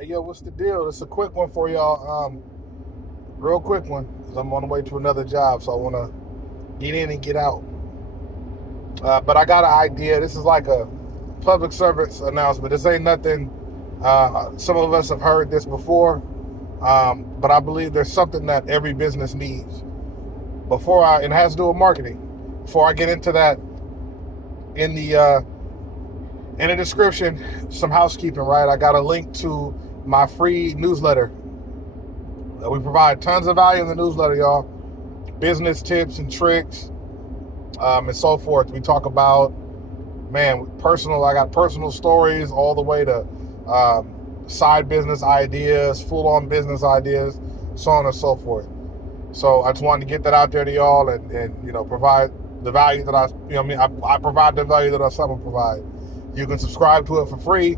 Hey, yo, what's the deal? It's a quick one for y'all. Real quick one, because I'm on the way to another job, so I want to get in and get out. But I got an idea. This is like a public service announcement. This ain't nothing. Some of us have heard this before, but I believe there's something that every business needs. It has to do with marketing. Before I get into that, in the description, some housekeeping, right? I got a link to my free newsletter. We provide tons of value in the newsletter, y'all. Business tips and tricks, and so forth. We talk about, I got personal stories all the way to side business ideas, full-on business ideas, so on and so forth. So I just wanted to get that out there to y'all and provide the value that I provide the value that I said I provide. You can subscribe to it for free.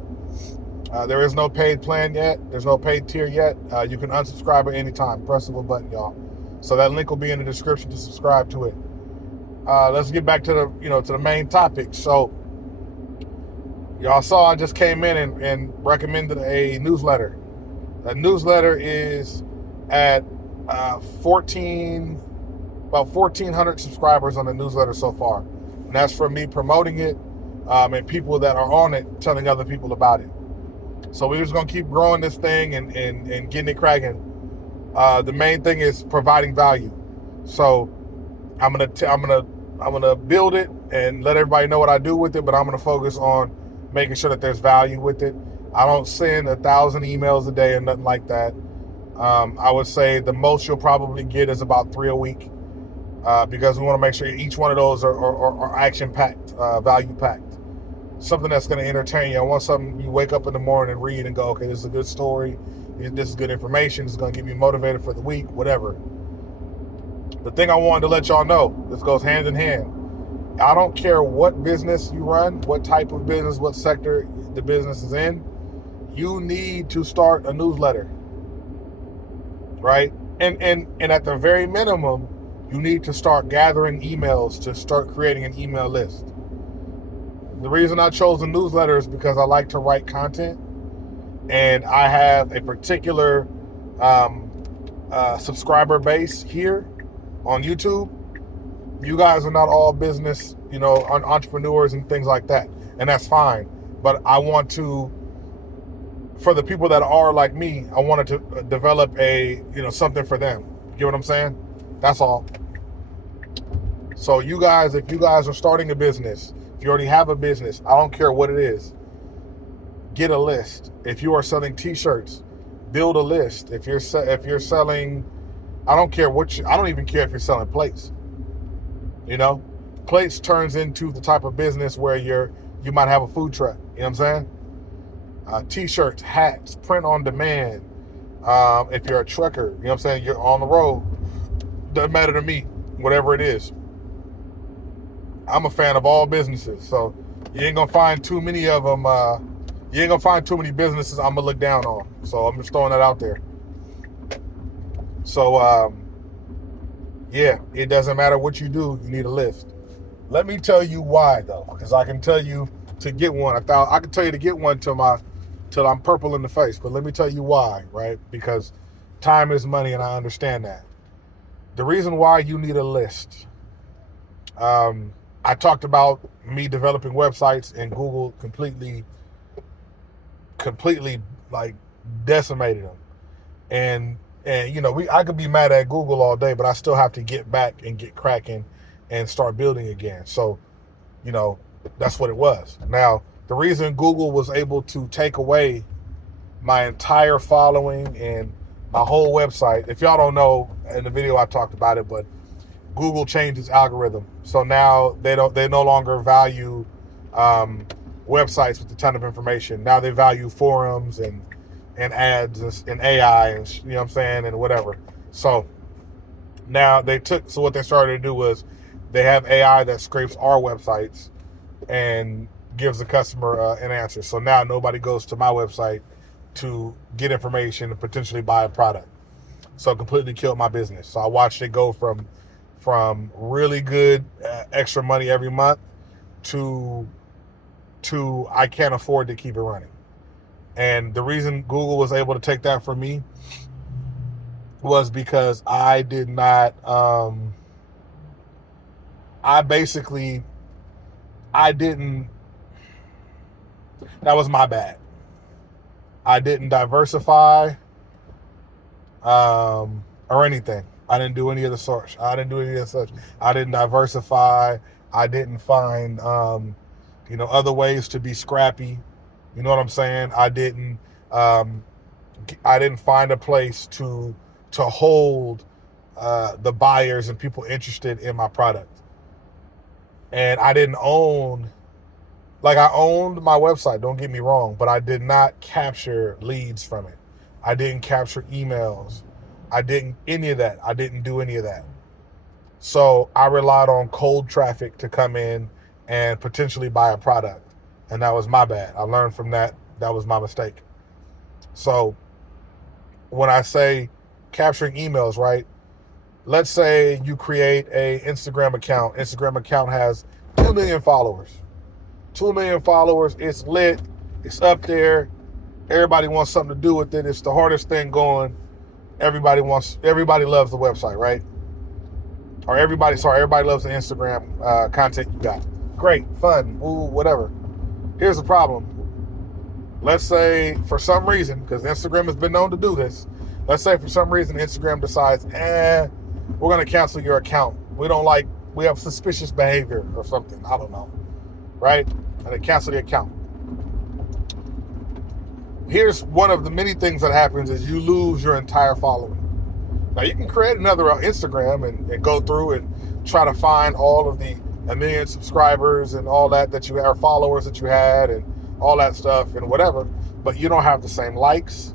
There is no paid plan yet. There's no paid tier yet. You can unsubscribe at any time. Press the button, y'all. So that link will be in the description to subscribe to it. Let's get back to the main topic. So y'all saw I just came in and recommended a newsletter. That newsletter is at about 1,400 subscribers on the newsletter so far. And that's from me promoting it and people that are on it telling other people about it. So we're just gonna keep growing this thing and getting it cracking. The main thing is providing value. So I'm gonna build it and let everybody know what I do with it, but I'm gonna focus on making sure that there's value with it. I don't send 1,000 emails a day or nothing like that. I would say the most you'll probably get is about 3 a week, because we want to make sure each one of those are action-packed, value-packed. Something that's going to entertain you. I want something you wake up in the morning and read and go, okay, this is a good story. This is good information. This is going to get me motivated for the week, whatever. The thing I wanted to let y'all know, this goes hand in hand. I don't care what business you run, what type of business, what sector the business is in. You need to start a newsletter, right? And at the very minimum, you need to start gathering emails to start creating an email list. The reason I chose a newsletter is because I like to write content, and I have a particular subscriber base here on YouTube. You guys are not all business, entrepreneurs and things like that, and that's fine. But I want to, for the people that are like me, I wanted to develop something for them. You get what I'm saying? That's all. So if you guys are starting a business, if you already have a business, I don't care what it is, get a list. If you are selling t-shirts, build a list. If you're selling, I don't even care if you're selling plates. Plates turns into the type of business where you might have a food truck. You know what I'm saying? T-shirts, hats, print on demand. If you're a trucker, you know what I'm saying, you're on the road. Doesn't matter to me, whatever it is. I'm a fan of all businesses, so you ain't gonna find too many of them. You ain't gonna find too many businesses I'm gonna look down on. So I'm just throwing that out there. So it doesn't matter what you do, you need a list. Let me tell you why, though, because I can tell you to get one. I can tell you to get one till I'm purple in the face. But let me tell you why, right? Because time is money, and I understand that. The reason why you need a list. I talked about me developing websites and Google completely like decimated them. And I could be mad at Google all day, but I still have to get back and get cracking and start building again. So, that's what it was. Now, the reason Google was able to take away my entire following and my whole website, if y'all don't know, in the video I talked about it, but Google changed its algorithm. So now they no longer value websites with a ton of information. Now they value forums and ads and AI and you know what I'm saying, and whatever. So now what they started to do was they have AI that scrapes our websites and gives the customer an answer. So now nobody goes to my website to get information and potentially buy a product. So it completely killed my business. So I watched it go from really good extra money every month to I can't afford to keep it running. And the reason Google was able to take that from me was because I did not, I basically, I didn't, that was my bad. I didn't diversify or anything. I didn't do any of the such. I didn't do any of the such. I didn't diversify. I didn't find, other ways to be scrappy. You know what I'm saying? Um, I didn't find a place to hold the buyers and people interested in my product. And I didn't own, like I owned my website, don't get me wrong, but I did not capture leads from it. I didn't capture emails. I didn't any of that. I didn't do any of that. So I relied on cold traffic to come in and potentially buy a product. And that was my bad. I learned from that. That was my mistake. So when I say capturing emails, right? Let's say you create a Instagram account. Instagram account has 2 million followers. 2 million followers. It's lit. It's up there. Everybody wants something to do with it. It's the hardest thing going. Everybody loves the website, right? Or everybody loves the Instagram content you got. Great, fun, ooh, whatever. Here's the problem. Let's say for some reason, because Instagram has been known to do this, let's say for some reason Instagram decides, we're going to cancel your account. We have suspicious behavior or something. I don't know, right? And they cancel the account. Here's one of the many things that happens is you lose your entire following. Now you can create another Instagram and go through and try to find all of the 1 million subscribers and all that you have, followers that you had and all that stuff and whatever, but you don't have the same likes.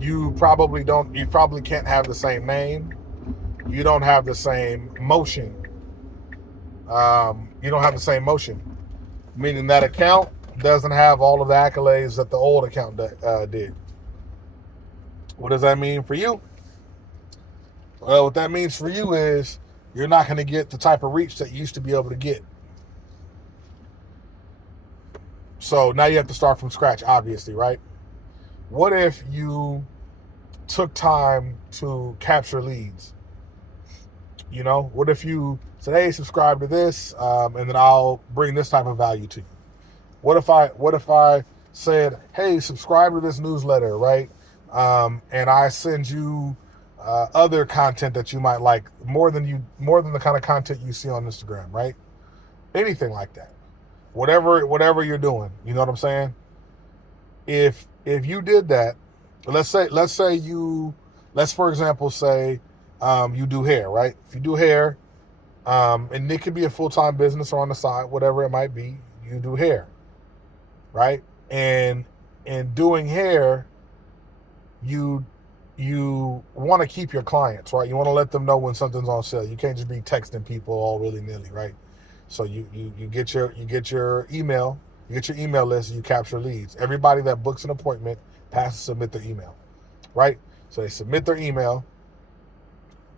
You probably can't have the same name. You don't have the same motion. Meaning that account doesn't have all of the accolades that the old account did. What does that mean for you? Well, what that means for you is you're not going to get the type of reach that you used to be able to get. So now you have to start from scratch, obviously, right? What if you took time to capture leads? What if you said, hey, subscribe to this, and then I'll bring this type of value to you? What if I said, hey, subscribe to this newsletter, right? And I send you other content that you might like more than the kind of content you see on Instagram, right? Anything like that. Whatever you're doing, you know what I'm saying? If you did that, let's for example say you do hair, right? If you do hair, and it could be a full-time business or on the side, whatever it might be, you do hair, right? And in doing hair, you want to keep your clients, right? You want to let them know when something's on sale. You can't just be texting people all willy-nilly, right? So you get your email, you get your email list, and you capture leads. Everybody that books an appointment has to submit their email, right? So they submit their email,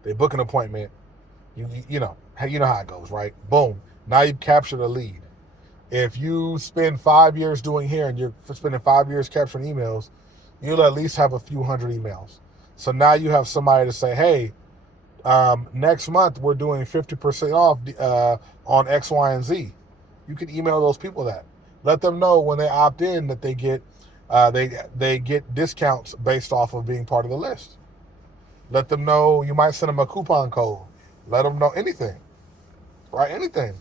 they book an appointment. You know how it goes, right? Boom. Now you've captured a lead. If you spend 5 years doing hair and you're spending 5 years capturing emails, you'll at least have a few hundred emails. So now you have somebody to say, hey, next month we're doing 50% off on X, Y, and Z. You can email those people that. Let them know when they opt in that they get discounts based off of being part of the list. Let them know, you might send them a coupon code. Let them know anything, right? Anything.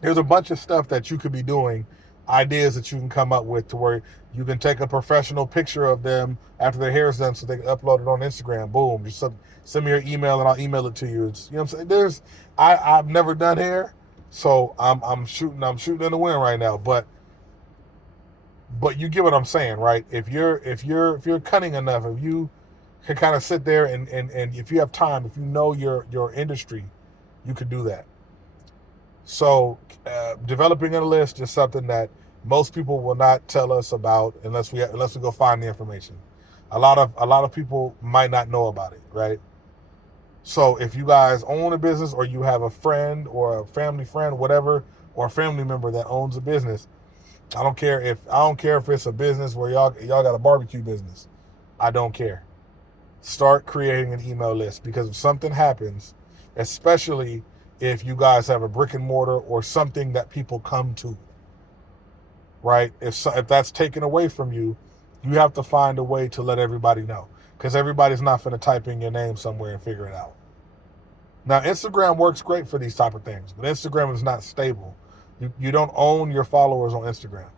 There's a bunch of stuff that you could be doing, ideas that you can come up with to where you can take a professional picture of them after their hair is done so they can upload it on Instagram. Boom. Just send me your email and I'll email it to you. You know what I'm saying? I've never done hair, so I'm shooting in the wind right now. But you get what I'm saying, right? If you're cunning enough, if you can kind of sit there and if you have time, if you know your industry, you could do that. So developing a list is something that most people will not tell us about unless we go find the information. A lot of people might not know about it, right? So if you guys own a business or you have a friend or a family friend, whatever, or a family member that owns a business, I don't care if it's a business where y'all got a barbecue business. I don't care. Start creating an email list, because if something happens, especially if you guys have a brick and mortar or something that people come to, right? If that's taken away from you, you have to find a way to let everybody know, because everybody's not going to type in your name somewhere and figure it out. Now, Instagram works great for these type of things, but Instagram is not stable. You don't own your followers on Instagram.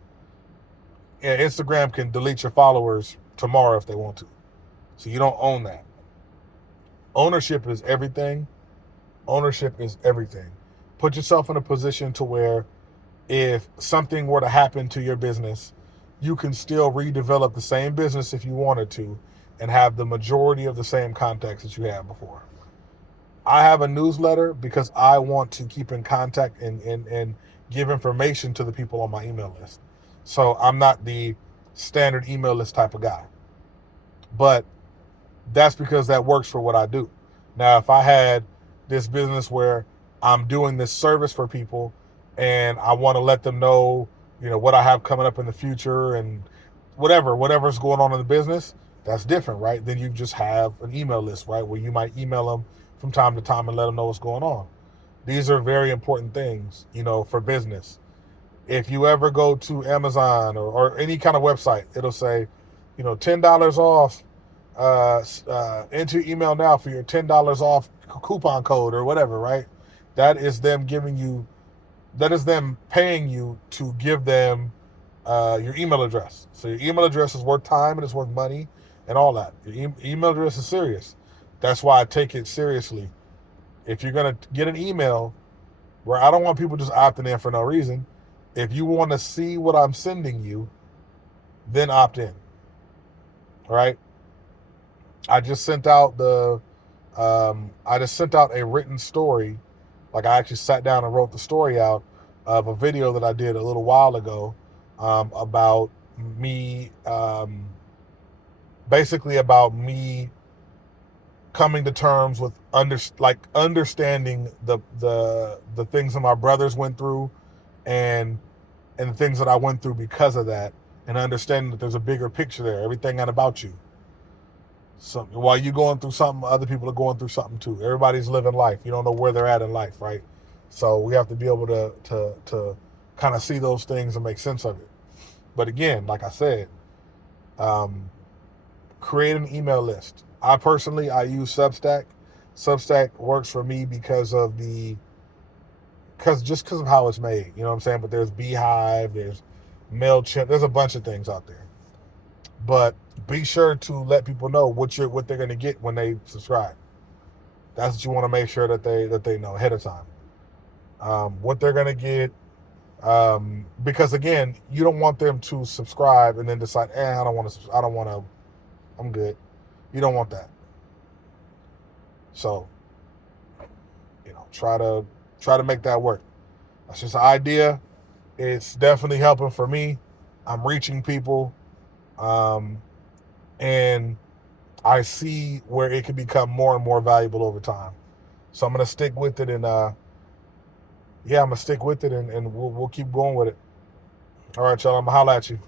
And Instagram can delete your followers tomorrow if they want to. So you don't own that. Ownership is everything. Ownership is everything. Put yourself in a position to where if something were to happen to your business, you can still redevelop the same business if you wanted to and have the majority of the same contacts that you had before. I have a newsletter because I want to keep in contact and give information to the people on my email list. So I'm not the standard email list type of guy. But that's because that works for what I do. Now, if I had this business where I'm doing this service for people and I want to let them know, what I have coming up in the future and whatever's going on in the business, that's different, right? Then you just have an email list, right? Where you might email them from time to time and let them know what's going on. These are very important things, for business. If you ever go to Amazon or any kind of website, it'll say, $10 off, enter your email now for your $10 off coupon code or whatever, right? That is them paying you to give them your email address. So your email address is worth time and it's worth money and all that. Your email address is serious. That's why I take it seriously. If you're going to get an email, where I don't want people just opting in for no reason, if you want to see what I'm sending you, then opt in. All right? I just sent out a written story. Like, I actually sat down and wrote the story out of a video that I did a little while ago about me, basically about me coming to terms with understanding the things that my brothers went through and the things that I went through because of that, and understanding that there's a bigger picture there. Everything ain't about you. So while you're going through something, other people are going through something too. Everybody's living life. You don't know where they're at in life, right? So we have to be able to kind of see those things and make sense of it. But again, like I said, create an email list. I use Substack. Substack works for me because of how it's made. You know what I'm saying? But there's Beehive, there's MailChimp, there's a bunch of things out there. But be sure to let people know what they're going to get when they subscribe. That's what you want to make sure that they know ahead of time. What they're going to get, because again, you don't want them to subscribe and then decide, I don't want to, I'm good. You don't want that. So, try to make that work. That's just an idea. It's definitely helping for me. I'm reaching people. And I see where it can become more and more valuable over time. So I'm going to stick with it and, I'm going to stick with it and we'll keep going with it. All right, y'all, I'm going to holler at you.